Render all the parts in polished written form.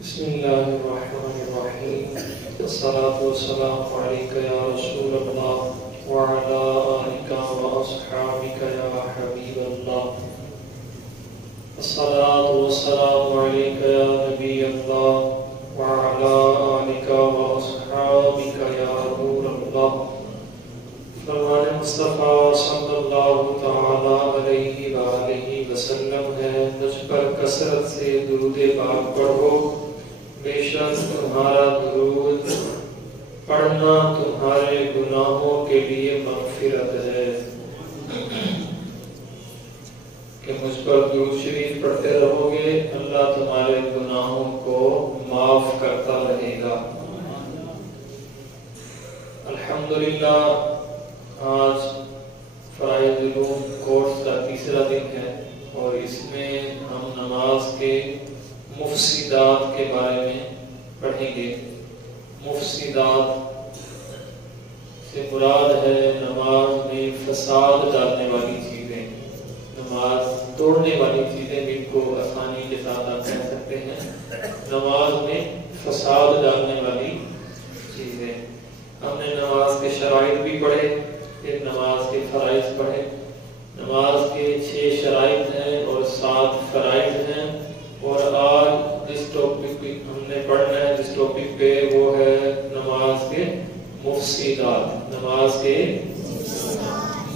بسم الله الرحمن الرحيم والصلاة والسلام عليك يا رسول الله وعلى آلك وأصحابك يا حبيب الله. الصلاة والسلام عليك يا نبي الله وعلى آلك وأصحابك يا نور الله. فرمان مصطفیٰ صلی اللہ تعالی علیہ وآلہ وسلم ہے، مجھ پر کثرت سے درود پاک پڑھو، بے شک تمہارا درود پڑھنا تمہارے گناہوں کے لیے مغفرت ہے. کہ مجھ پر درود شریف پڑھتے رہو گے، اللہ تمہارے گناہوں کو معاف کرتا رہے گا. الحمدللہ آج فرائض علوم کورس کا تیسرا دن ہے اور اس میں ہم نماز کے مفسدات کے بارے میں پڑھیں گے. مفسدات سے مراد ہے نماز میں فساد ڈالنے والی چیزیں، نماز توڑنے والی چیزیں، جن کو آسانی کے ساتھ آپ کہہ سکتے ہیں نماز میں فساد ڈالنے والی چیزیں. ہم نے نماز کے شرائط بھی پڑھے، پھر نماز کے فرائض پڑھے. نماز کے 6 شرائط ہیں اور 7 فرائض ہیں، اور آج جس ٹاپک پہ ہم نے پڑھنا ہے، جس ٹاپک پہ، وہ ہے نماز کے مفسدات. نماز کے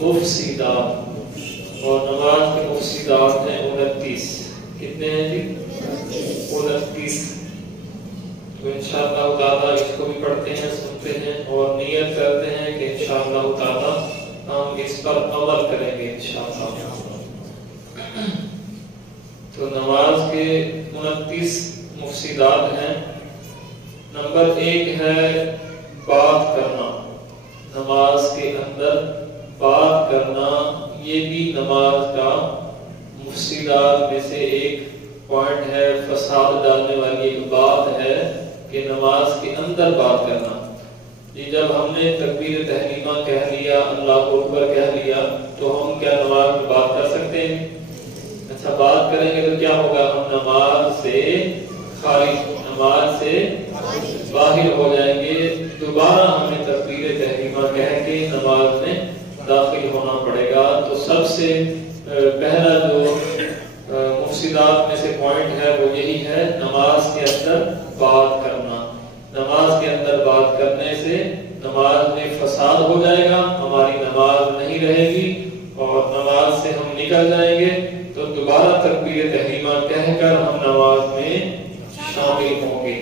مفسدات، اور نماز کے مفسدات ہیں 29. کتنے ہیں جی؟ 29. تو انشاءاللہ تعالیٰ اس کو بھی پڑھتے ہیں، سنتے ہیں اور نیت کرتے ہیں کہ انشاءاللہ تعالیٰ ہم اس پر عمل کریں گے انشاءاللہ. تو نماز کے 29 مفسدات ہیں. نمبر 1 ہے بات کرنا. نماز کے اندر بات کرنا، یہ بھی نماز کا مفسدات میں سے ایک پوائنٹ ہے. فساد ڈالنے والی ایک بات ہے کہ نماز کے اندر بات کرنا. یہ جب ہم نے تکبیر تحریمہ کہہ لیا، اللہ اکبر کہہ لیا، تو ہم کیا نماز میں بات کر سکتے ہیں؟ اچھا، بات کریں گے تو کیا ہوگا؟ ہم نماز سے خارج، نماز سے باہر ہو جائیں گے. دوبارہ ہمیں تکبیر تحریمہ کہہ کے نماز میں داخل ہونا پڑے گا. تو سب سے پہلا جو مفسدات میں سے پوائنٹ ہے وہ یہی ہے، نماز کے اندر بات کرنا. نماز کے اندر بات کرنے سے نماز میں فساد ہو جائے گا، ہماری نماز نہیں رہے گی اور نماز سے ہم نکل جائیں گے. تو دوبارہ تکبیر تحریمہ کہہ کر ہم نماز میں شامل ہوں گے.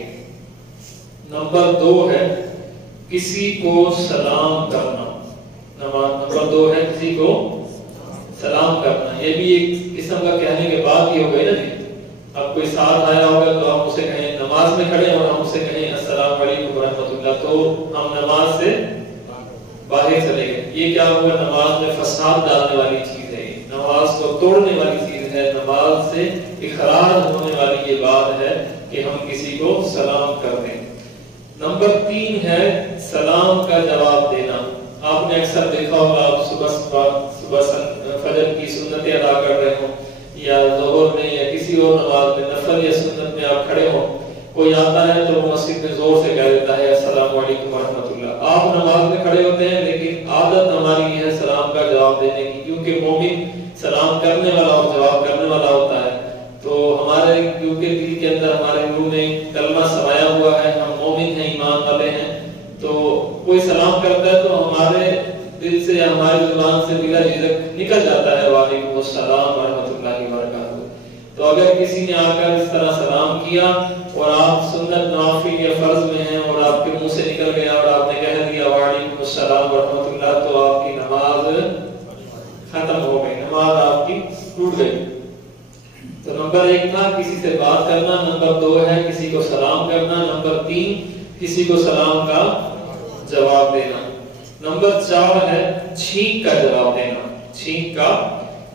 نمبر 2 ہے کسی کو سلام کرنا. نمبر 2 ہے کسی کو سلام کرنا. یہ بھی ایک قسم کا کہنے کے بعد ہی ہو گئی نا جی. اب کوئی ساتھ آیا ہوگا تو ہم اسے کہیں، نماز میں کھڑے اور ہم اسے کہیں السلام علیکم ورحمۃ اللہ، تو ہم نماز سے باہر چلے گئے. یہ کیا ہوگا؟ نماز میں فساد ڈالنے والی چیز ہے، نماز کو توڑنے والی چیز ہے. نماز سے اخراج ہونے والی یہ بات ہے کہ ہم کسی کو سلام کر دیں. نمبر 3 ہے سلام کا جواب دینا. آپ نے اکثر دیکھا ہوگا، آپ صبح فجر کی سنتیں ادا کر رہے ہوں یا ظہر میں یا کسی اور نماز میں، نفل یا سنت میں آپ کھڑے ہوں، کوئی آتا ہے تو وہ مسجد میں زور سے کہہ دیتا ہے السلام علیکم ورحمۃ اللہ. آپ نماز میں کھڑے ہوتے ہیں لیکن عادت ہماری ہے سلام کا جواب دینے کی، کیونکہ مومن سلام کرنے والا اور جواب کرنے والا ہوتا ہے. تو ہمارے کیونکہ دل کے اندر، ہمارے روح میں کلمہ سمایا ہوا ہے، ہم مومن ہیں، ایمان والے ہیں. تو کوئی سلام کرتا ہے تو ہمارے دل سے یا ہماری زبان سے بلا جھجک نکل جاتا ہے وعلیکم السلام ورحمۃ اللہ وبرکاتہ. تو اگر کسی نے آ کر اس طرح سلام کیا اور آپ سنت، نوافل یا فرض میں ہیں اور آپ کے منہ سے نکل گیا اور آپ نے کہہ دیا وعلیکم السلام ورحمۃ اللہ، تو آپ کی نماز ختم ہو گئی، نماز آپ کی ٹوٹ گئی. تو نمبر 1 تھا کسی سے بات کرنا، نمبر 2 ہے کسی کو سلام کرنا، نمبر 3 کسی کو سلام کا جواب دینا. نمبر 4 ہے چھینک کا جواب دینا. چھینک کا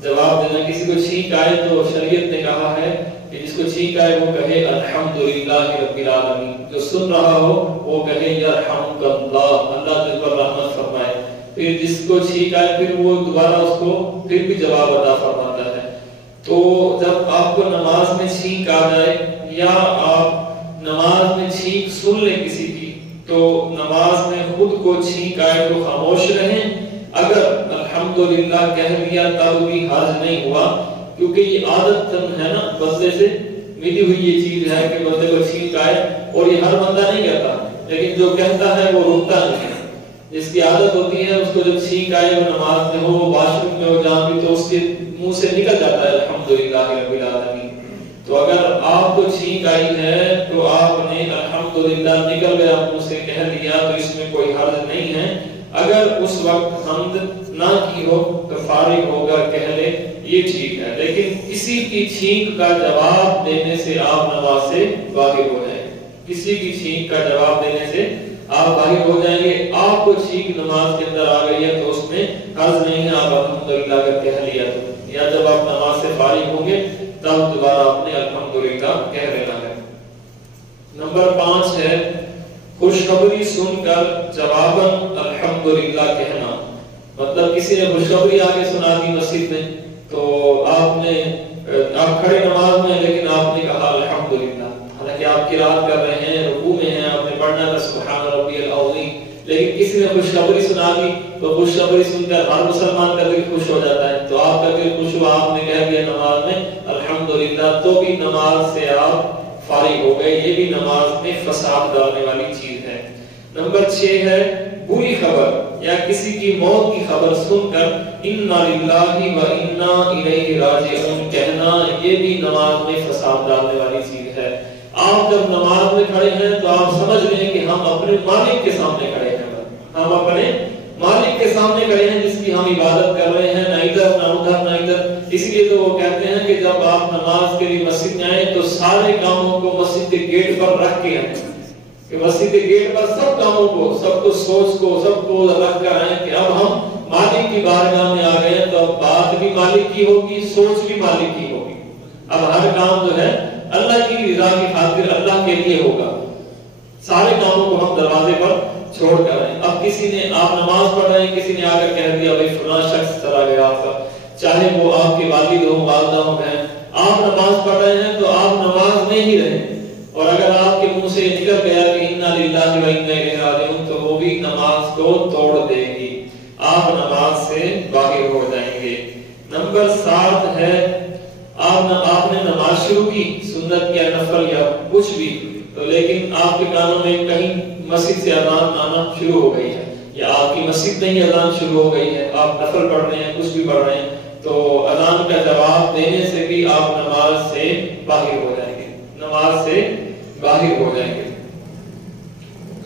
جواب دینا، کسی کو چھینک آئے تو شریعت نے کہا ہے کہ جس کو چھینک آئے وہ کہے الحمدللہ رب العالمین. جو سن رہا ہو وہ کہے یرحمک اللہ، اللہ تجھ پر رحمت فرمائے. پھر جس کو چھینک آئے پھر وہ دوبارہ اس کو پھر بھی جواب عطا فرماتا ہے. تو جب آپ کو نماز میں چھینک آ جائے یا آپ نماز میں چھینک سن لے کسی کی تو نماز میں خود کو چھینک آئے تو خاموش رہیں، اگر الحمدللہ کہہ دیا تب بھی حرج نہیں ہوا، کیونکہ یہ عادت ہے نا، بندے سے ملی ہوئی یہ چیز ہے کہ بندے کو چھینک آئے، اور یہ ہر بندہ نہیں کہتا، لیکن جو کہتا ہے وہ رکتا نہیں ہے۔ جس کی عادت ہوتی ہے اس کو جب چھینک آئے وہ نماز میں ہو، واش روم میں ہو، جہاں بھی، تو اس کے منہ سے نکل جاتا ہے الحمدللہ رب العالمین۔ تو اگر آپ کو چھینک آئی ہے تو آپ نے الحمدللہ نکل گیا منہ سے کہہ دیا تو اس میں کوئی حرج نہیں ہے۔ اگر اس وقت حمد نہ کی ہو تو فارغ ہو کر کہہ لے، یہ ٹھیک ہے، لیکن کسی کی چھینک کا جواب دینے سے آپ نماز سے باہر ہو جائیں گے۔ کسی کی چھینک کا جواب دینے سے آپ باہر ہو جائیں گے۔ آپ کو چھینک نماز کے اندر آ گئی ہے تو اس میں حرج نہیں ہے، آپ الحمدللہ کر کہہ لیا تو، یا جب آپ نماز سے فارغ ہوں گے تب دوبارہ آپ نے الحمدللہ کہہ دینا ہے۔ نمبر 5 ہے خوشخبری سن کر جواباً الحمدللہ کہنا۔ مطلب کسی نے خوشخبری آگے سنا دی مسجد میں تو آپ کھڑے نماز میں لیکن آپ نے کہا الحمدللہ، حالانکہ آپ قرات کر رہے ہیں، رکوع میں ہیں، آپ نے پڑھنا تھا سبحان ربی العظیم، لیکن کسی نے خوشخبری سنا دی تو خوشخبری سن کر ہر مسلمان کا دل خوش ہو جاتا ہے، تو آپ کا دل خوش ہوا، آپ نے کہہ دیا نماز میں الحمدللہ، تو بھی نماز سے آپ فارغ ہو گئے۔ یہ بھی نماز میں فساد ڈالنے والی چیز ہے۔ نمبر 6 ہے بری خبر یا کسی کی موت کی خبر سن کر انا للہ و انا الیہ راجعون کہنا، یہ بھی نماز میں فساد ڈالنے والی چیز ہے۔ آپ جب نماز میں کھڑے ہیں تو آپ سمجھ لیں کہ ہم اپنے مالک کے سامنے کھڑے ہیں، ہم اپنے مالک کے سامنے کھڑے ہیں جس کی ہم عبادت کر رہے ہیں، نہ ادھر نہ ادھر نہ ادھر۔ اس لیے تو وہ کہتے ہیں کہ جب آپ نماز کے لیے مسجد میں آئیں تو سارے کاموں کو مسجد کے گیٹ پر رکھ کے آئیں، کہ مسجد کے گیٹ پر سب کاموں کو، سب کو، سوچ کو، سب کو رکھ کر آئیں کہ اب ہم مالک کی بارگاہ میں آ گئے ہیں، تو اب بات بھی مالک کی ہوگی، سوچ بھی مالک کی ہوگی۔ اب ہر کام جو ہے اللہ کی رضا کی خاطر اللہ کے لیے ہوگا، سارے کاموں کو ہم دروازے پر چھوڑ کر آئیں۔ اب کسی نے، آپ نماز پڑھ رہے ہیں، کسی نے آ کر کہہ دیا بھائی فلاں شخص چلا گیا آپ کا، چاہے وہ آپ کے والد ہوں، والدہ ہوں، ہیں، آپ نماز پڑھ رہے ہیں تو آپ نماز میں ہی رہیں، اور اگر آپ کے منہ سے نکل گیا کہ انا للہ و انا الیہ راجعون تو وہ بھی نماز کو توڑ دے گی، آپ نماز سے باہر ہو جائیں گے۔ نمبر 7 ہے آپ نے نماز شروع کی، سنت یا نفل یا کچھ بھی، تو لیکن آپ کے کانوں میں کہیں مسجد سے اذان آنا شروع ہو گئی ہے، یا آپ کی مسجد میں ہی اذان شروع ہو گئی ہے، آپ نفل پڑھ رہے ہیں، کچھ بھی پڑھ رہے ہیں، تو اذان کا جواب دینے سے بھی آپ نماز سے باہر ہو جائیں گے، نماز سے باہر ہو جائیں گے۔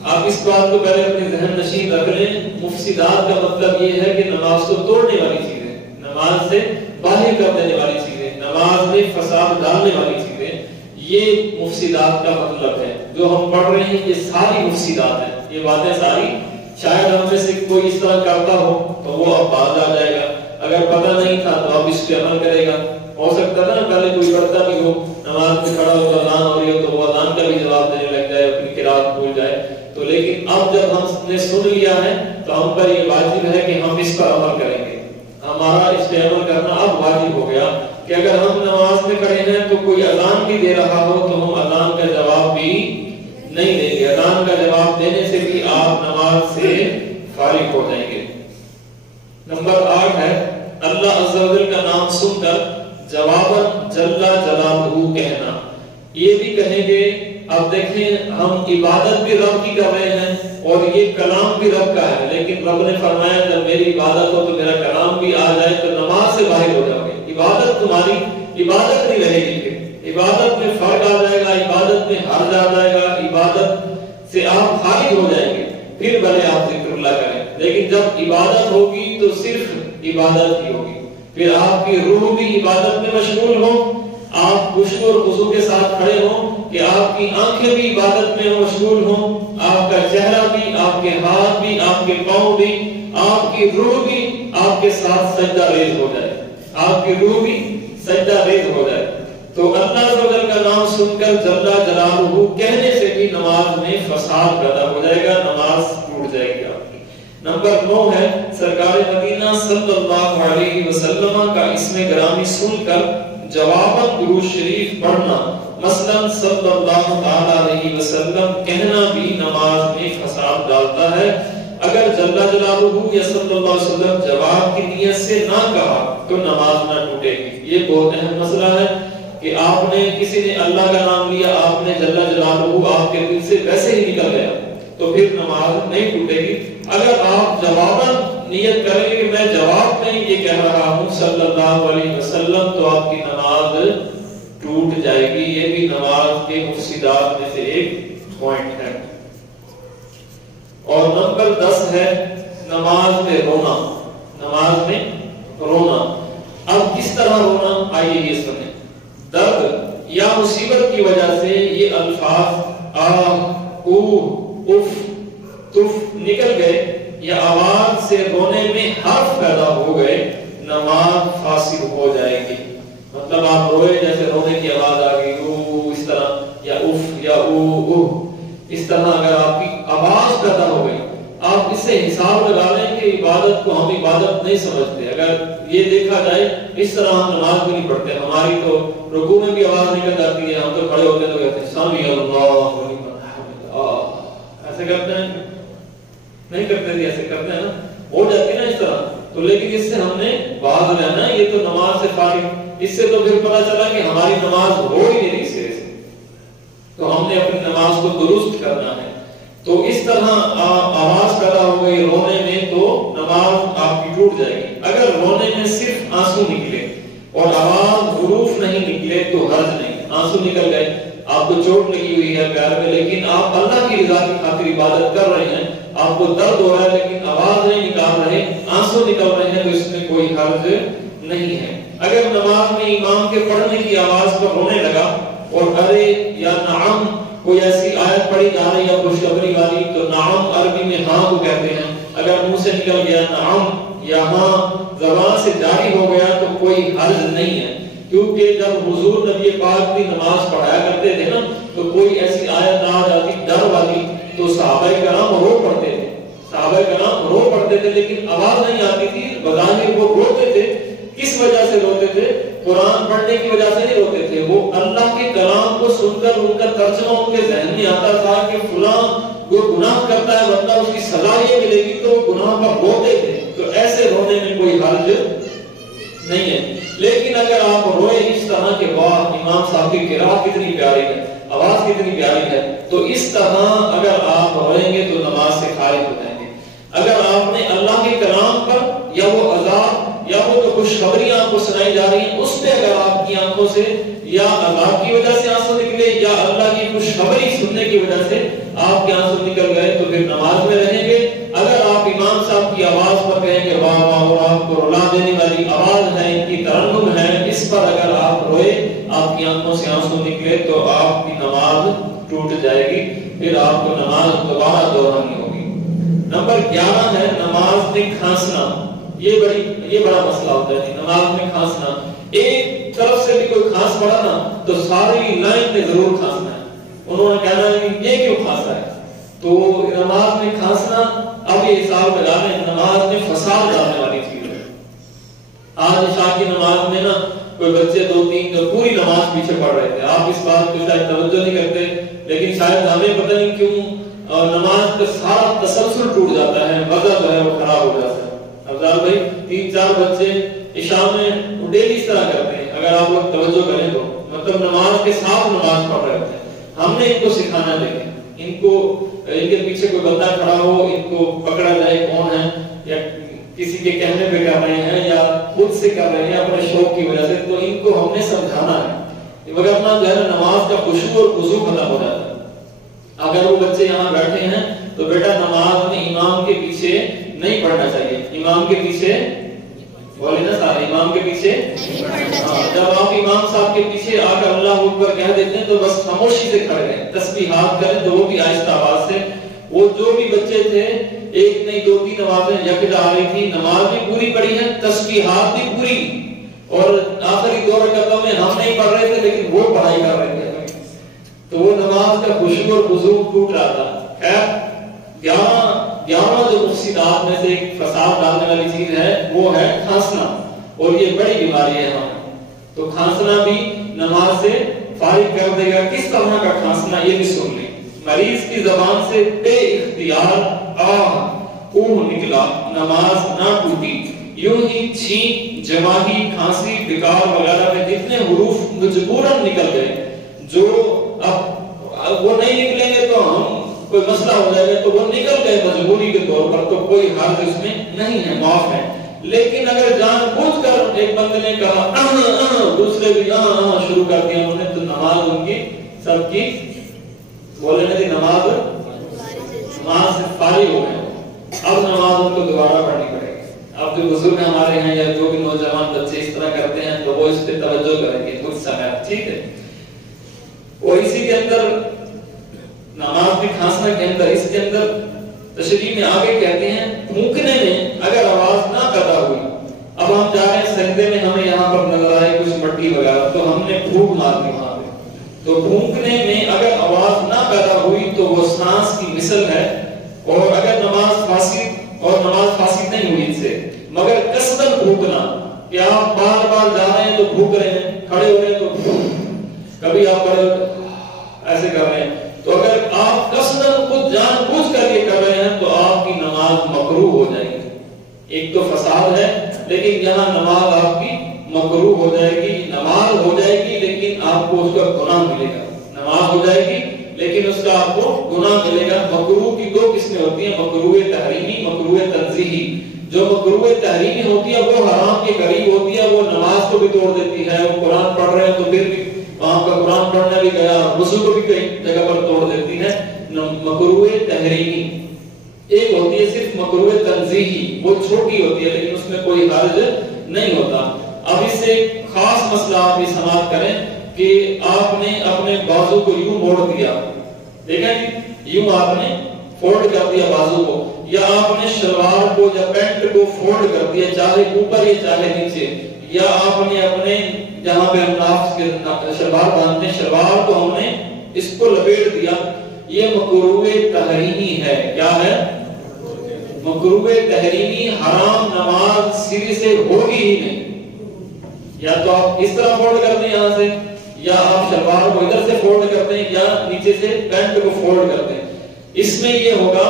آپ اس بات کو پہلے اپنے ذہن نشین رکھ لیں، مفسدات کا مطلب یہ ہے کہ نماز کو توڑنے والی چیزیں، نماز سے باہر کر دینے والی چیزیں، نماز میں فساد ڈالنے والی چیزیں، یہ مفسدات کا مطلب ہے۔ جو ہم پڑھ رہے ہیں یہ ساری مفسدات ہیں، یہ باتیں ساری، شاید ہم میں سے کوئی اس طرح کرتا ہو تو وہ اب باز آ جائے گا، اگر پتہ نہیں تھا تو اب اس پہ عمل کرے گا۔ ہو سکتا تھا نا پہلے کوئی پڑھتا بھی ہو، نماز میں کھڑا ہو تو اذان ہو رہی ہو تو وہ اذان کا بھی جواب دینے لگ جائے، اپنی قرات بھول جائے، تو لیکن اب جب ہم نے سن لیا ہے تو ہم پر یہ واجب ہے کہ ہم اس پر عمل کریں گے، ہمارا اس پہ عمل کرنا اب واجب ہو گیا کہ اگر ہم نماز میں کھڑے ہیں تو کوئی اذان بھی دے رہا ہو تو ہم اذان کا جواب بھی نہیں دیں گے، اذان کا جواب دینے سے بھی آپ نماز سے فارغ ہو جائیں گے۔ نمبر 8 ہے اللہ عز و جل کا نام سن کر جواباً جل جلالہ کہنا، یہ بھی کہیں گے۔ اب دیکھیں ہم عبادت بھی رب کی کر رہے ہیں اور یہ کلام بھی رب کا ہے، لیکن رب نے فرمایا جب میری عبادت ہو تو میرا کلام بھی آ جائے تو نماز سے باہر ہو جاؤ گے، عبادت تمہاری عبادت نہیں رہے گی، پھر عبادت میں فرق آ جائے گا، عبادت میں حرج آ جائے گا، عبادت سے آپ خارج ہو جائیں گے، پھر بھلے آپ ذکر اللہ کریں، لیکن جب عبادت ہوگی تو صرف عبادت ہی ہوگی، پھر آپ کی روح بھی عبادت میں مشغول ہو، آپ خشوع اور خضوع کے ساتھ کھڑے ہوں کہ آپ کی آنکھیں بھی عبادت میں مشغول ہوں، آپ کا چہرہ بھی، آپ کے ہاتھ بھی، آپ کے پاؤں بھی، آپ کی روح بھی آپ کے ساتھ سجدہ ریز ہو جائے، آپ کی روح بھی سجدہ ریز ہو جائے، تو اللہ عز و جل کا نام سن کر جل جلالہ کہنے سے بھی نماز میں فساد پیدا ہو جائے گا، نماز ٹوٹ جائے گی آپ کی۔ نمبر 9 ہے سرکار مدینہ صلی اللہ علیہ وسلم کا اسم گرامی سن کر جواباً درود شریف پڑھنا، مثلا صلی اللہ علیہ وسلم کہنا بھی نماز میں فساد ڈالتا ہے۔ اگر جل جلالہ یا صلی اللہ علیہ وسلم جواب کی نیت سے نہ کہا تو نماز نہ ٹوٹے گی۔ یہ بہت اہم مسئلہ ہے کہ آپ نے کسی نے اللہ کا نام لیا، آپ نے جل جلالہ آپ کے دل سے ویسے ہی نکل گیا تو پھر نماز نہیں ٹوٹے گی۔ اگر آپ جواباً نیت کریں کہ میں جواب میں یہ کہہ رہا ہوں صلی اللہ علیہ وسلم، تو آپ کی نماز ٹوٹ جائے گی۔ یہ بھی نماز کے مفسدات میں سے ایک پوائنٹ ہے۔ اور نمبر 10 ہے نماز میں رونا۔ نماز میں رونا، اب کس طرح رونا آئیے یہ سنیں۔ درد یا مصیبت کی وجہ سے یہ الفاظ او اف تف نکل گئے یا آواز سے رونے میں حرف پیدا ہو گئے، نماز فاسد ہو جائے گی۔ مطلب آپ روئے جیسے رونے کی آواز آ گئی او اس طرح، یا اف یا او اس طرح اگر آپ کی آواز پیدا ہو گئی، آپ اس سے حساب لگا لیں کہ عبادت کو ہم عبادت نہیں سمجھتے۔ اگر یہ دیکھا جائے اس طرح ہم نماز بھی نہیں پڑھتے، ہماری تو رکوع میں بھی آواز نکل جاتی ہے، ہم تو کھڑے ہوتے تو کہتے ہیں سمی اللہ لمن حمدہ، ایسے کرتے ہیں نہیں کرتے تھے، ایسے کرتے ہیں نا، ہو جاتی نا اس طرح۔ تو لیکن اس سے ہم نے باز رہنا، یہ تو نماز سے فارغ، اس سے تو پھر پتہ چلا کہ ہماری نماز ہو ہی نہیں سرے سے، تو ہم نے اپنی نماز کو درست کرنا ہے۔ تو اس طرح آواز پیدا ہو گئی رونے میں تو نماز آپ کی ٹوٹ جائے گی۔ اگر رونے میں صرف آنسو نکلے اور آواز حروف نہیں نکلے تو حرج نہیں۔ آنسو نکل گئے، آپ کو چوٹ لگی ہوئی ہے پیر میں، لیکن آپ اللہ کی رضا کی خاطر عبادت کر رہے ہیں، آپ کو درد ہو رہا ہے لیکن آواز نہیں نکال رہے، آنسو نکل رہے ہیں، تو اس میں کوئی حرج نہیں ہے۔ اگر نماز میں امام کے پڑھنے کی آواز پر رونے لگا اور ارے یا نعم کوئی ایسی آیت پڑھی جا رہی ہے خوشخبری والی، تو نعم عربی میں ہاں کو کہتے ہیں، اگر منہ سے نکل گیا نعم یا ہاں زبان سے جاری ہو گیا تو کوئی حرج نہیں ہے، کیونکہ جب حضور نبی پاک کی نماز پڑھایا کرتے تھے نا تو کوئی ایسی آیت آ جاتی ڈر والی تو صحابہ کرام رو پڑھتے تھے، صحابہ کرام رو پڑھتے تھے لیکن آواز نہیں آتی تھی، بظاہر وہ روتے تھے۔ کس وجہ سے روتے تھے؟ قرآن پڑھنے کی وجہ سے نہیں روتے تھے، وہ اللہ کے کلام کو سن کر ان کا ترجمہ ان کے ذہن میں آتا تھا کہ فلاں وہ گناہ کرتا ہے بندہ اس کی سزا یہ ملے گی، تو گناہ پر روتے تھے۔ تو ایسے رونے میں کوئی حرج نہیں ہے۔ لیکن اگر آپ روئے اس طرح کے بعد امام صاحب کی قرات کتنی پیاری ہے، آواز کتنی پیاری ہے، تو اس طرح اگر آپ روئیں گے تو نماز سے خارج ہو جائیں گے۔ اگر آپ نے اللہ کے کلام پر یا وہ عذاب یا وہ جو خوشخبریاں آپ کو سنائی جا رہی ہیں اس پہ اگر آپ کی آنکھوں سے یا عذاب کی وجہ سے آنسو نکلے یا اللہ کی خوشخبری سننے کی وجہ سے آپ کے آنسو نکل گئے تو پھر نماز میں رہیں گے۔ اگر آپ امام صاحب کی آواز پر کہیں گے واہ واہ اور آپ کو رلا دینے والی آواز ہے، ان کی ترنم ہے، اس پر اگر آپ روئے آپ کی آنکھوں سے آنسو نکلے تو آپ کی نماز ٹوٹ جائے گی، پھر آپ کو نماز دوبارہ دہرانی ہوگی۔ نمبر 11 ہے نماز میں کھانسنا۔ یہ بڑا مسئلہ ہوتا ہے نماز میں کھانسنا۔ ایک طرف سے بھی کوئی کھانس پڑا نا تو ساری لائن میں ضرور کھانسنا ہے، انہوں نے کہنا ہے یہ کیوں کھانسا ہے؟ تو نماز میں کھانسنا اب یہ حساب لگا لیں، نماز میں فساد ڈالنے والی چیز ہے۔ آج عشاء کی نماز میں نا کوئی بچے 2-3 جو پوری نماز پیچھے پڑھ رہے تھے، آپ اس بات کو شاید توجہ نہیں کرتے، لیکن شاید ہمیں پتہ نہیں کیوں نماز کا سارا تسلسل ٹوٹ جاتا ہے، وضع جو ہے وہ خراب ہو جاتا ہے۔ افضال بھائی 3-4 بچے عشاء میں ڈیلی اس طرح کرتے ہیں، اگر آپ لوگ توجہ کریں تو مطلب نماز کے ساتھ نماز پڑھ رہے ہوتے ہیں۔ ہم نے ان کو سکھانا دیکھیں، ان کے پیچھے کوئی بندہ کھڑا ہو، ان کو پکڑا جائے کون ہے، یا کسی کے کہنے پہ کر رہے ہیں یا خود سے کر رہے ہیں اپنے شوق کی وجہ سے، تو ان کو ہم نے سمجھانا ہے، ورنہ جو ہے نماز کا خشوع اور خضوع ختم ہو جاتا ہے۔ اگر وہ بچے یہاں بیٹھے ہیں تو بیٹا نماز میں امام کے پیچھے نہیں پڑھنا چاہیے، امام کے پیچھے بولے نا سارے امام کے پیچھے جب آپ امام صاحب کے پیچھے آ کر اللہ اکبر کہہ دیتے ہیں تو بس خاموشی سے کھڑے رہیں، تسبیحات کریں تو وہ بھی آہستہ آواز سے۔ وہ جو بھی بچے تھے ایک نہیں 2-3 نمازیں یکجا آ رہی تھی، نماز بھی پوری پڑھی ہے، تسبیحات بھی پوری، اور آخری 2 رکعتوں میں ہم نہیں پڑھ رہے تھے لیکن وہ پڑھائی کر رہے تھے، تو وہ نماز کا خشوع اور خضوع ٹوٹ رہا تھا۔ خیر 11 جو مفسدات میں سے ایک فساد ڈالنے والی چیز ہے وہ ہے کھانسنا، اور یہ بڑی بیماری ہے۔ تو کھانسنا بھی نماز سے فارغ کر دے گا. کس طرح کا کھانسنا یہ بھی سن لیں. مریض کی زبان سے بے اختیار اوہ نکلا, نماز نہ ٹوٹی. یوں ہی چھینک, جماہی, کھانسی, بکار وغیرہ میں جتنے حروف مجبوراً نکل گئے, جو اب وہ نہیں نکلیں گے تو ہم کوئی مسئلہ ہو جائے گا, تو وہ نکل گئے مجبوری کے طور پر, تو کوئی حرج اس میں نہیں ہے, معاف ہے. لیکن اگر جان بوجھ کر ایک بندے نے کہا دوسرے بھی شروع کر دیا انہوں نے, تو نماز ان کی سب کی بولے نا کہ نماز سے فارغ ہو گئے. اب نماز ان کو دوبارہ پڑھنی پڑے گی. اب جو بزرگ ہمارے ہیں یا جو بھی نوجوان بچے اس طرح کرتے ہیں تو وہ اس پہ توجہ کریں گے کچھ سمے, ٹھیک ہے. اور اسی کے اندر نماز میں کھانسنا کے اندر, اس کے اندر تشریح میں آگے کہتے ہیں پھونکنے میں اگر آواز نہ پیدا ہوئی. اب ہم جا رہے ہیں سجدے میں, ہمیں یہاں پر نظر آئے کچھ مٹی وغیرہ, تو ہم نے پھونک مار دی وہاں پہ, تو پھونکنے میں اگر آواز نہ پیدا ہوئی تو وہ سانس کی مثل ہے. اور اگر نماز فاسد نہیں ہوئی ان سے, مگر قصدن پھونکنا, کہ آپ بار بار جا رہے ہیں تو پھونک رہے ہیں, کھڑے ہو رہے ہیں تو کبھی آپ کھڑے ایسے کر رہے ہیں, تو اگر آپ قصدن خود جان بوجھ کر یہ کر رہے ہیں تو آپ کی نماز مکروہ ہو جائے گی. ایک تو فساد ہے, لیکن یہاں نماز آپ کی مکروہ ہو جائے گی. نماز ہو جائے گی لیکن آپ کو اس کا گناہ ملے گا. نماز ہو جائے گی لیکن اس کا آپ کو گناہ ملے گا. مکروہ کی دو قسمیں ہوتی ہیں, مکروہ تحریمی, مکروہ تنزیہی. جو مکروہ تحریمی ہوتی ہے وہ حرام کے قریب ہوتی ہے, وہ نماز کو بھی توڑ دیتی ہے. وہ قرآن پڑھ رہے ہیں تو پھر بھی وہاں پر قرآن پڑھنا بھی گیا, وضو کو بھی کئی جگہ پر توڑ دیتی ہے. مکروہ تحریمی. ایک ہوتی ہے صرف مکروہ تنزیہی, وہ چھوٹی ہوتی ہے لیکن اس میں کوئی حرج نہیں ہوتا. اب اس سے خاص مسئلہ آپ یہ سماعت کریں کہ آپ نے اپنے بازو کو یوں موڑ دیا, دیکھیں یوں آپ نے فولڈ کر دیا بازو کو, یا آپ نے شلوار کو یا پینٹ کو فولڈ کر دیا, چاہے اوپر یا چاہے نیچے, یا آپ نے اپنے جہاں پہ ہم ناف کے شلوار باندھتے ہیں شلوار کو ہم نے اس کو لپیٹ دیا. یہ مکروہ تحریمی ہے. کیا ہے؟ مکروہ تحریمی. حرام نماز سرے سے ہوگی ہی نہیں. یا تو آپ اس طرح فولڈ کرتے ہیں یہاں سے, یا آپ شلوار کو ادھر سے فولڈ کرتے ہیں, یا نیچے سے پینٹ کو فولڈ کرتے ہیں. اس میں یہ ہوگا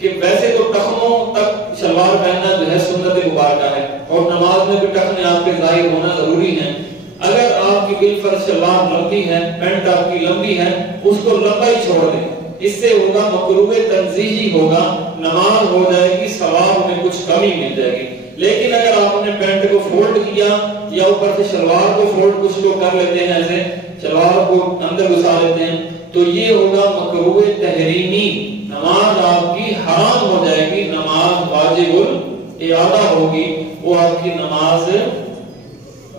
کہ ویسے تو ٹخنوں تک شلوار پہننا جو ہے سنت مبارکہ ہے, اور نماز میں بھی ٹخنے آپ کے ظاہر ہونا ضروری ہے. اگر آپ کی بالفرض شلوار لمبی ہے, پینٹ آپ کی لمبی ہے, اس کو لمبا ہی چھوڑ دیں. اس سے ہوگا مکروہ تنزیہی ہوگا, نماز ہو جائے گی, ثواب میں کچھ کمی مل جائے گی. لیکن اگر آپ نے پینٹ کو فولڈ کیا یا اوپر سے شلوار کو فولڈ, کچھ لوگ کر لیتے ہیں ایسے شلوار کو اندر گھسا لیتے ہیں, تو یہ ہوگا مکروہ تحریمی. نماز آپ کی حرام ہو جائے گی, نماز واجب الاعادہ ہوگی, وہ آپ کی نماز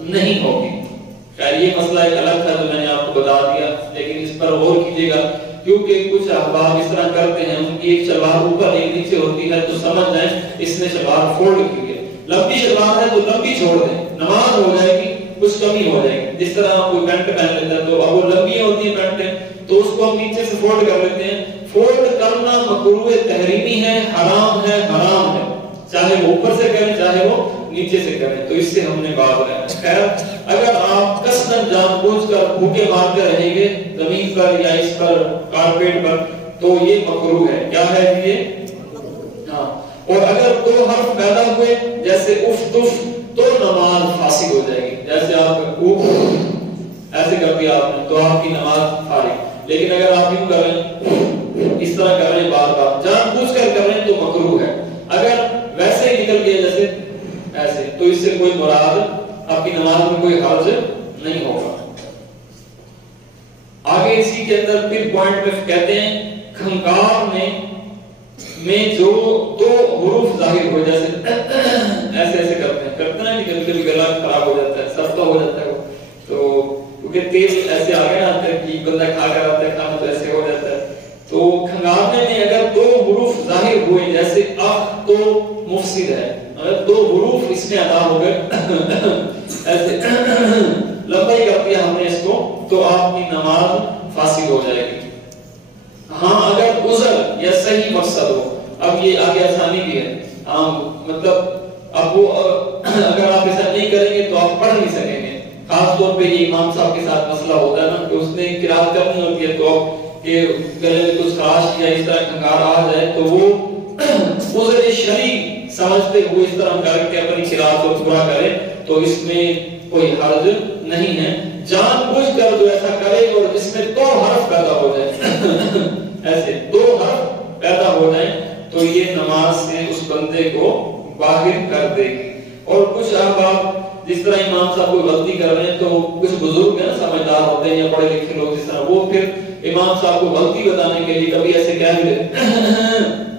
نہیں ہوگی. خیر یہ مسئلہ ایک الگ تھا جو میں نے آپ کو بتا دیا, لیکن اس پر غور کیجیے گا کیونکہ کچھ احباب اس طرح کرتے ہیں, ان کی ایک شلوار اوپر ایک نیچے ہوتی ہے تو سمجھ جائیں اس نے شلوار فولڈ کی ہے. لمبی شلوار ہے تو لمبی چھوڑ دیں, نماز ہو جائے گی, کچھ کمی ہو جائے گی. جس طرح آپ کوئی پینٹ پہن لیتا ہے تو اب وہ لمبی ہوتی ہے پینٹیں, تو اس کو ہم نیچے سے فولڈ کر لیتے ہیں. فولڈ کرنا مکروہ تحریمی ہے, حرام ہے, حرام ہے, چاہے وہ اوپر سے کریں چاہے وہ نیچے سے کریں. تو اس سے ہم نے بات کریں. خیر اگر آپ قصدن جان بوجھ کر بھوکے مارتے رہیں گے زمین پر یا اس پر کارپیٹ پر تو یہ مکروہ ہے. کیا ہے یہ؟ ہاں. اور اگر دو حرف پیدا ہوئے جیسے اف تف تو نماز فاسد ہو جائے گی. جیسے آپ ایسے کر دیا آپ نے تو آپ کی نماز فارغ. لیکن اگر آپ یوں کر رہے اس طرح کر رہے بار بار جان بوجھ کر کر رہے تو مکروہ ہے. اگر ویسے ہی نکل گیا جیسے ایسے تو اس سے کوئی مراد آپ کی نماز میں کوئی حرج نہیں ہوگا. آگے اسی کے اندر پھر پوائنٹ میں کہتے ہیں کھنکار میں جو دو حروف ظاہر ہو جیسے ایسے ایسے کرتے ہیں کہ کبھی کبھی گلا خراب ہو جاتا ہے, سب تو ہو جاتا ہے, تو کیونکہ تیل ایسے آگے آتا ہے کہ بندہ کھا کر آتا ہے کھانا تو ایسے ہو جاتا ہے. تو کھنگارنے میں اگر دو حروف ظاہر ہوئے جیسے اخ تو مفسد ہے, اگر دو حروف اس میں ادا ہو گئے ایسے لمبائی کر دیا ہم نے اس کو تو آپ کی نماز فاسد ہو جائے گی. ہاں اگر عذر یا صحیح مقصد ہو, اب یہ آگے آسانی بھی ہے, مطلب اب وہ اگر آپ ایسا نہیں کریں گے تو آپ پڑھ نہیں سکیں گے, خاص طور پہ یہ امام صاحب کے ساتھ مسئلہ ہوتا ہے نا کہ اس نے قرات کرنی ہوتی ہے تو کہ گلے میں کچھ خراش یا اس طرح کھنگار آ جائے تو وہ عذر شرعی سمجھتے ہوئے اس طرح کر کے اپنی قرات کو پورا کرے تو اس میں کوئی حرج نہیں ہے. جان بوجھ کر جو ایسا کرے اور اس میں 2 حرف پیدا ہو جائے ایسے 2 حرف پیدا ہو جائیں تو یہ نماز سے اس بندے کو باہر کر دے گی. اور کچھ احباب جس طرح امام صاحب کوئی غلطی کر رہے ہیں تو کچھ بزرگ ہیں سمجھدار ہوتے ہیں یا پڑھے لکھے لوگ جس طرح وہ پھر امام صاحب کو غلطی بتانے کے لیے کبھی ایسے کہہ دے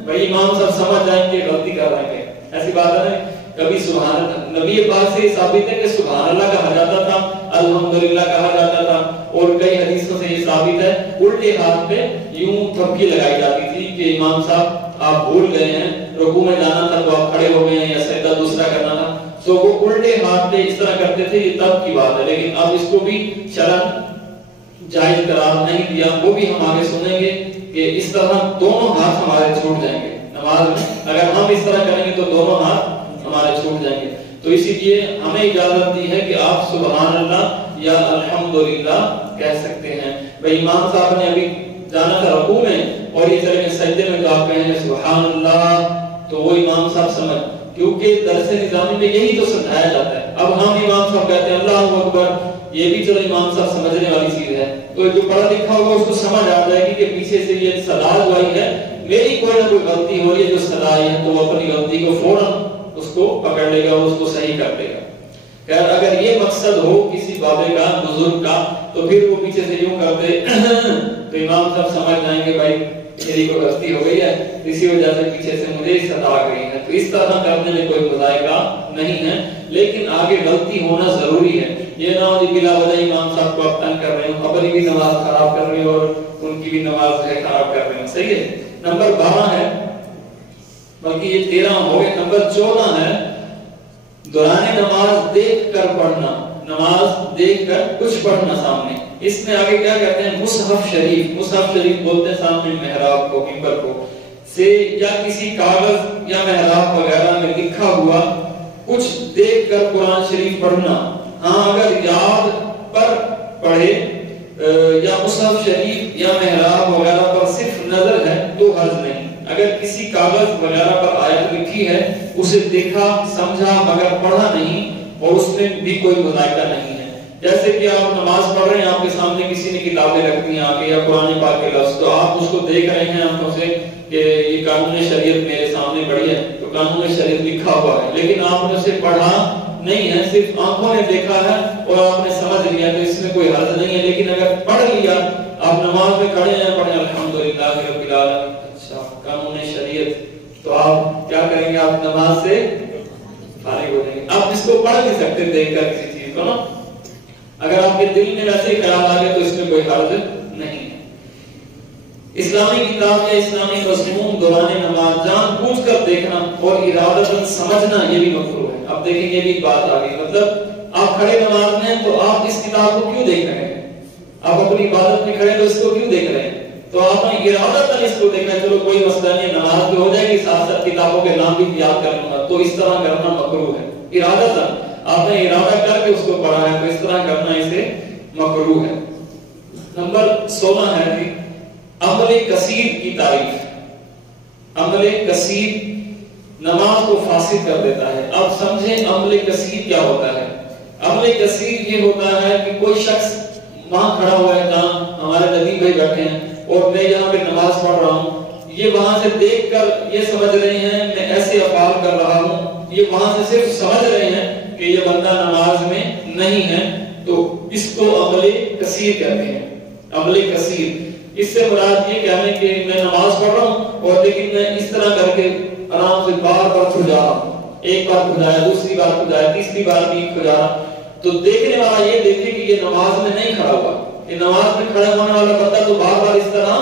بھائی امام صاحب سمجھ جائیں کہ غلطی کر رہے ہیں. ایسی بات ہے کبھی سبحان اللہ نبی پاک سے ثابت ہے کہ سبحان اللہ کہا جاتا تھا الحمدللہ کہا جاتا تھا اور کئی حدیثوں سے یہ ثابت ہے الٹے ہاتھ پہ یوں تھپکی لگائی جاتی تھی کہ امام صاحب آپ بھول گئے ہیں رکوع میں جانا تھا تو آپ کھڑے ہو گئے ہیں یا سجدہ دوسرا کرنا تھا تو وہ الٹے ہاتھ پہ اس طرح کرتے تھے. یہ تب کی بات ہے لیکن اب اس کو بھی شرعاً جائز قرار نہیں دیا. وہ بھی ہم آگے سنیں گے کہ اس طرح دونوں ہاتھ ہمارے چھوٹ جائیں گے نماز میں. اگر ہم اس طرح کریں گے تو دونوں ہاتھ ہمارے چھوٹ جائیں گے. تو اسی لیے ہمیں اجازت دی ہے کہ آپ سبحان اللہ یا الحمدللہ کہہ سکتے ہیں. بھائی امام صاحب نے ابھی جانا تھا رکوع میں اور یہ چلے گئے سجدے میں تو آپ کہیں گے سبحان اللہ تو وہ امام صاحب سمجھ کیونکہ درس نظامی میں یہی تو سمجھایا جاتا ہے. اب ہم امام صاحب کہتے ہیں اللہ اکبر یہ بھی چلو امام صاحب سمجھنے والی چیز ہے تو جو پڑھا لکھا ہوگا اس کو سمجھ آ جائے گی کہ پیچھے سے یہ صدا جو آئی ہے میری کوئی نہ کوئی غلطی ہو رہی ہے جو صدا آئی ہے تو وہ اپنی غلطی کو فوراً اس کو پکڑ لے گا اور اس کو صحیح کر لے گا. خیر اگر یہ مقصد ہو کسی بابے کا بزرگ کا تو پھر وہ پیچھے سے یوں کر دے تو امام صاحب سمجھ جائیں گے بھائی میری کوئی غلطی ہو گئی ہے اسی وجہ سے پیچھے سے مجھے صدا آ گئی ہے. تو اس طرح کرنے میں کوئی مذائقہ نہیں ہے لیکن آگے غلطی ہونا ضروری ہے. یہ نہ ہو بلا وجہ امام صاحب کو آپ تنگ کر رہے ہو اپنی بھی نماز خراب کر رہے ہو اور ان کی بھی نماز ہے خراب کر رہے ہو. صحیح ہے. نمبر 12 ہے بلکہ یہ 13 ہو گئے. نمبر 14 ہے دوران نماز دیکھ کر پڑھنا. نماز دیکھ کر کچھ پڑھنا سامنے. اس میں آگے کیا کہتے ہیں مصحف شریف. مصحف شریف بولتے ہیں سامنے محراب کو منبر کو سے یا کسی کاغذ یا محراب وغیرہ میں لکھا ہوا کچھ دیکھ کر قرآن شریف پڑھنا. ہاں اگر یاد پر پڑھے یا مصحف شریف یا محراب وغیرہ پر صرف نظر ہے تو حرج نہیں. اگر کسی کاغذ وغیرہ پر آیت لکھی ہے اسے دیکھا سمجھا مگر پڑھا نہیں اور اس میں بھی کوئی مذائقہ نہیں ہے. جیسے کہ آپ نماز پڑھ رہے ہیں آپ کے سامنے کسی نے کتابیں رکھ دی ہیں آگے یا قرآن پاک کے لفظ تو آپ اس کو دیکھ رہے ہیں آنکھوں سے کہ یہ قانون شریعت میرے سامنے پڑھی ہے تو قانون شریعت لکھا ہوا ہے لیکن آپ نے اسے پڑھا نہیں ہے صرف آنکھوں نے دیکھا ہے اور آپ نے سمجھ لیا تو اس میں کوئی حرج نہیں ہے. لیکن اگر پڑھ لیا آپ نماز میں کھڑے ہیں پڑھیں الحمدللہ رب العالمین اچھا قانون شریعت تو آپ کیا کریں گے آپ نماز سے فارغ ہو جائیں گے. آپ اس کو پڑھ نہیں سکتے دیکھ کر کسی چیز کو نا. اگر آپ کے دل میں ویسے خیال آ گئے تو اس میں کوئی حرج نہیں ہے. اسلامی کتاب یا اسلامی مضمون دوران نماز جان بوجھ کر دیکھنا اور ارادتاً سمجھنا یہ بھی مکروہ ہے. اب دیکھیں یہ بھی بات آ گئی مطلب آپ کھڑے نماز میں تو آپ اس کتاب کو کیوں دیکھ رہے ہیں. آپ اپنی عبادت میں کھڑے تو اس کو کیوں دیکھ رہے ہیں تو آپ نے ارادتاً اس کو دیکھا چلو کوئی مسئلہ نہیں نماز بھی ہو جائے گی ساتھ ساتھ کتابوں کے نام بھی یاد کر لوں گا تو اس طرح کرنا مکروہ ہے. ارادتاً آپ نے ارادہ کر کے اس کو پڑھا ہے تو اس طرح کرنا اسے مکروہ ہے. نمبر 16 ہے جی عمل کثیر کی تعریف. عمل کثیر نماز کو فاسد کر دیتا ہے. اب سمجھیں عمل کثیر کیا ہوتا ہے. عمل کثیر یہ ہوتا ہے کہ کوئی شخص وہاں کھڑا ہوا ہے جہاں ہمارے ندیم بھائی بیٹھے ہیں اور میں یہاں پہ نماز پڑھ رہا ہوں یہ وہاں سے دیکھ کر یہ سمجھ رہے ہیں میں ایسے افعال کر رہا ہوں یہ وہاں سے صرف سمجھ رہے ہیں کہ یہ بندہ نماز میں نہیں ہے تو اس کو عمل کثیر کہتے ہیں. عمل کثیر اس سے مراد یہ کہنے کہ میں نماز پڑھ رہا ہوں اور لیکن میں اس طرح کر کے آرام سے بار بار کھجا رہا ہوں. ایک بار کھجایا دوسری بار کھجایا تیسری بار بھی کھجا رہا تو دیکھنے والا یہ دیکھے کہ یہ نماز میں نہیں کھڑا ہوا. یہ نماز میں کھڑا ہونے والا بندہ تو بار بار اس طرح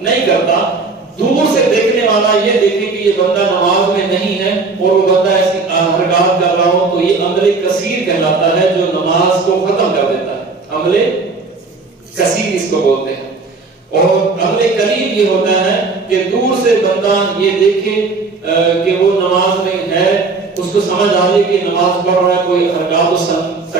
نہیں کرتا. دور سے دیکھنے والا یہ دیکھے کہ یہ بندہ نماز میں نہیں ہے اور وہ بندہ ایسی حرکات کر رہا ہو تو یہ عمل کثیر کہلاتا ہے جو نماز کو ختم کر دیتا ہے. عمل کثیر اس کو بولتے ہیں. اور عمل قلیل یہ ہوتا ہے کہ دور سے بندہ یہ دیکھے کہ وہ نماز میں ہے اس کو سمجھ آ جائے کہ نماز پڑھ رہا ہے کوئی حرکات و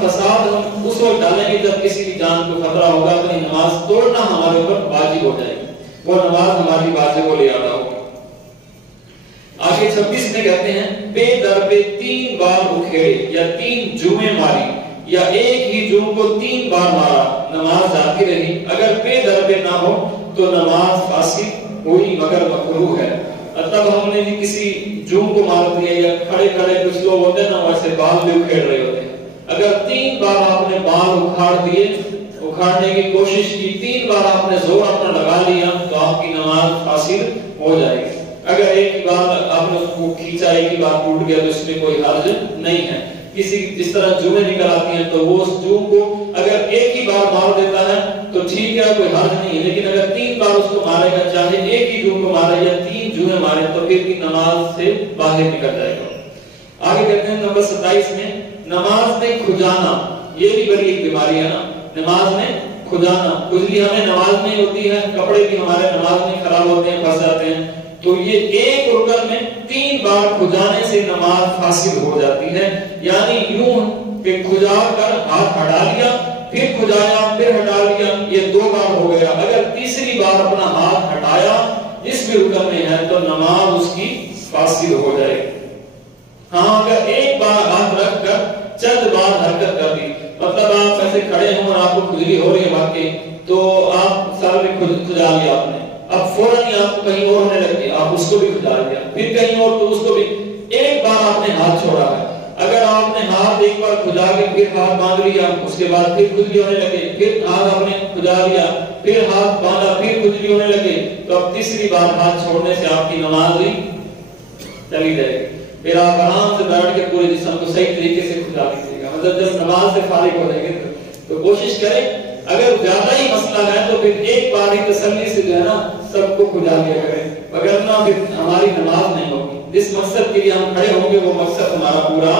فساد ہم اس وقت ڈالیں گے جب کسی کی جان کو خطرہ ہوگا. اپنی نماز توڑنا ہمارے اوپر واجب ہو جائے گی, وہ نماز ہماری واجب و الادا ہوگی. آگے 26 میں کہتے ہیں بے در پہ 3 بار اکھیڑے یا 3 جوئیں ماری یا ایک ہی جو کو 3 بار مارا, نماز جاتی رہی. اگر بے در پہ نہ ہو تو نماز فاسد ہوئی مگر مکروہ ہے. تب ہم نے بھی کسی جوم کو مار دیا یا کھڑے کھڑے کچھ لوگ ہوتے ہیں نا ویسے بال بھی اکھیڑ رہے ہوتے ہیں, اگر 3 بار آپ نے بال اکھاڑ دیے, اکھاڑنے کی کوشش کی, 3 بار آپ نے زور اپنا لگا لیا تو آپ کی نماز فاسد ہو جائے گی. اگر ایک ہی بار آپ نے اس کو کھینچا, ایک ہی بار ٹوٹ گیا تو اس میں کوئی حرج نہیں ہے. کسی جس طرح جوئیں نکل آتی ہیں تو وہ اس جوم کو اگر ایک ہی بار مار دیتا ہے تو ٹھیک ہے, کوئی حرج نہیں ہے. لیکن اگر 3 بار اس کو مارے گا, چاہے ایک ہی جوم کو مارے یا 3 جوئیں مارے, تو پھر بھی نماز سے باہر نکل جائے گا. آگے کہتے ہیں نمبر 27 میں نماز میں کھجانا. یہ بھی بڑی ایک بیماری ہے نا, نماز میں کھجانا. کھجلی ہمیں نماز میں ہوتی ہے, کپڑے بھی ہمارے نماز میں خراب ہوتے ہیں, پھنس جاتے ہیں. تو یہ ایک رکن میں 3 بار کھجانے سے نماز فاسد ہو جاتی ہے. یعنی یوں کہ کھجا کر ہاتھ ہٹا لیا, پھر کھجایا, پھر ہٹا لیا, یہ 2 بار ہو گیا. اگر تیسری بار اپنا ہاتھ ہٹایا جس بھی رکن میں ہے تو نماز اس کی فاسد ہو جائے گی. ہاں اگر ایک بار ہاتھ رکھ کر چند بار حرکت کر دی, مطلب آپ ایسے کھڑے ہوں اور آپ کو کھجلی ہو رہی ہے واقعی, تو آپ سر میں کھجا لیا آپ نے, اب فوراً ہی آپ کو کہیں اور ہونے لگتی, آپ اس کو بھی کھجا لیا, پھر کہیں اور تو اس کو بھی. ایک بار آپ نے ہاتھ چھوڑا ہے, اگر آپ نے ہاتھ ایک بار کھجا کے پھر ہاتھ باندھ لیا, اس کے بعد پھر کھجلی ہونے لگے, پھر ہاتھ آپ نے کھجا لیا, پھر ہاتھ باندھا, پھر کھجلی ہونے لگے, تو اب تیسری بار ہاتھ چھوڑنے سے آپ کی نماز ہی چلی جائے گی. پھر آپ آرام سے بیٹھ کے پورے جسم کو صحیح طریقے سے کھجا دیجیے گا. مطلب جب نماز سے فارغ ہو جائیں گے تو کوشش کریں, اگر زیادہ ہی مسئلہ ہے تو پھر ایک بار ہی تسلی سے جو ہے نا سب کو کھجا لیا کریں, وگرنہ پھر ہماری نماز نہیں ہوگی. جس مقصد کے لیے ہم کھڑے ہوں گے وہ مقصد ہمارا پورا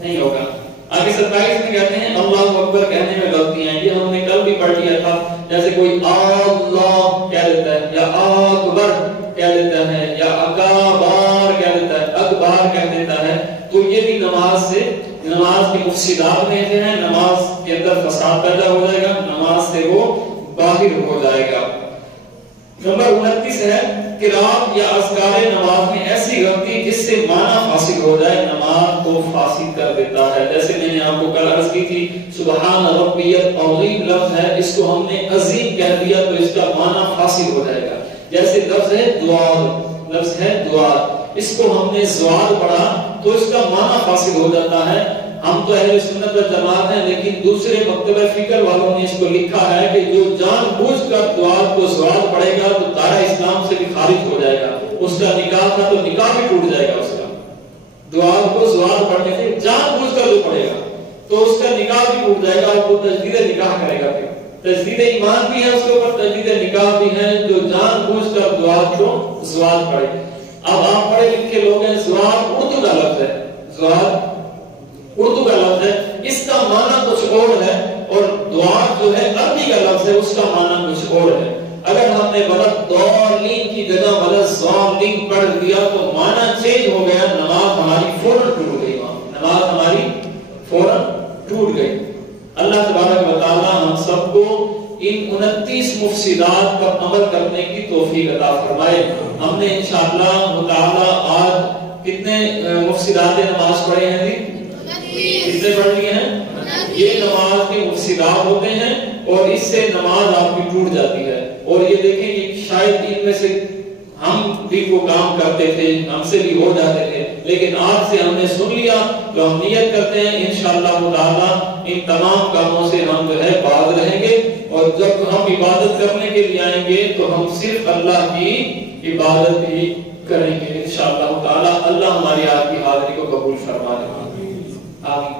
نہیں ہوگا. آگے 27 میں کہتے ہیں اللہ اکبر کہنے میں غلطی ہیں. یہ ہم نے کل بھی پڑھ لیا تھا, جیسے کوئی اللہ کہہ دیتا ہے یا اکبر کہہ دیتا ہے یا اکبر کہہ دیتا ہے, اکبر کہہ دیتا ہے, تو یہ بھی نماز کی مفسدات میں سے ہیں. نماز کے اندر فساد پیدا ہو جائے گا, نماز سے وہ باہر ہو جائے گا. نمبر 29 ہے قرات یا اذکار نماز میں ایسی غلطی جس سے معنی فاسد ہو جائے, نماز کو فاسد کر دیتا ہے. جیسے میں نے آپ کو کل عرض کی تھی سبحان ربی العظیم لفظ ہے, اس کو ہم نے عظیم کہہ دیا تو اس کا معنی فاسد ہو جائے گا. جیسے لفظ ہے دعا, اس کو ہم نے زوال پڑھا تو اس کا معنی فاسد ہو جاتا ہے. ہم تو اہل سنت و جماعت ہیں, لیکن دوسرے مکتبہ فکر والوں نے اس کو لکھا ہے کہ جو جان بوجھ کر دعا کو زوال پڑھے گا تو دائرہ اسلام سے بھی خارج ہو جائے گا. اس کا نکاح تھا تو نکاح بھی ٹوٹ جائے گا. اس کا دعا کو زوال پڑھنے سے جان بوجھ کر جو پڑھے گا تو اس کا نکاح بھی ٹوٹ جائے گا, اور وہ تجدید نکاح کرے گا. پھر تجدید ایمان بھی ہے اس کے اوپر, تجدید نکاح بھی ہے, جو جان بوجھ کر دعا کو زوال پڑھے. اب آپ پڑھے لکھے لوگ ہیں, زوال اردو کا لفظ ہے, زوال اردو کا لفظ ہے, اس کا معنی کچھ اور ہے, اور دعا جو ہے عربی کا لفظ ہے, اس کا معنی کچھ اور ہے. اگر ہم نے غلط ضالین کی جگہ غلط ضالین پڑھ دیا تو معنی چینج ہو گیا, نماز ہماری فوراً ٹوٹ گئی, نماز ہماری فوراً ٹوٹ گئی. اللہ تبارک و تعالی ہم سب کو ان 29 مفسدات پر عمل کرنے کی توفیق عطا فرمائے. ہم نے انشاءاللہ تعالی آج کتنے مفسدات نماز پڑھے ہیں جی؟ کتنے پڑھ لیے ہیں؟ یہ نماز کے مفسدات ہوتے ہیں اور اس سے نماز آپ کی ٹوٹ جاتی ہے. اور یہ دیکھیں کہ شاید ان میں سے ہم بھی وہ کام کرتے تھے, ہم سے بھی ہو جاتے تھے, لیکن آج سے ہم نے سن لیا تو ہم نیت کرتے ہیں انشاءاللہ تعالی ان تمام کاموں سے ہم جو ہے باز رہیں گے. اور جب ہم عبادت کرنے کے لیے آئیں گے تو ہم صرف اللہ کی عبادت ہی کریں گے انشاءاللہ تعالی. اللہ ہماری آج کی حاضری کو قبول فرما لے. آمین.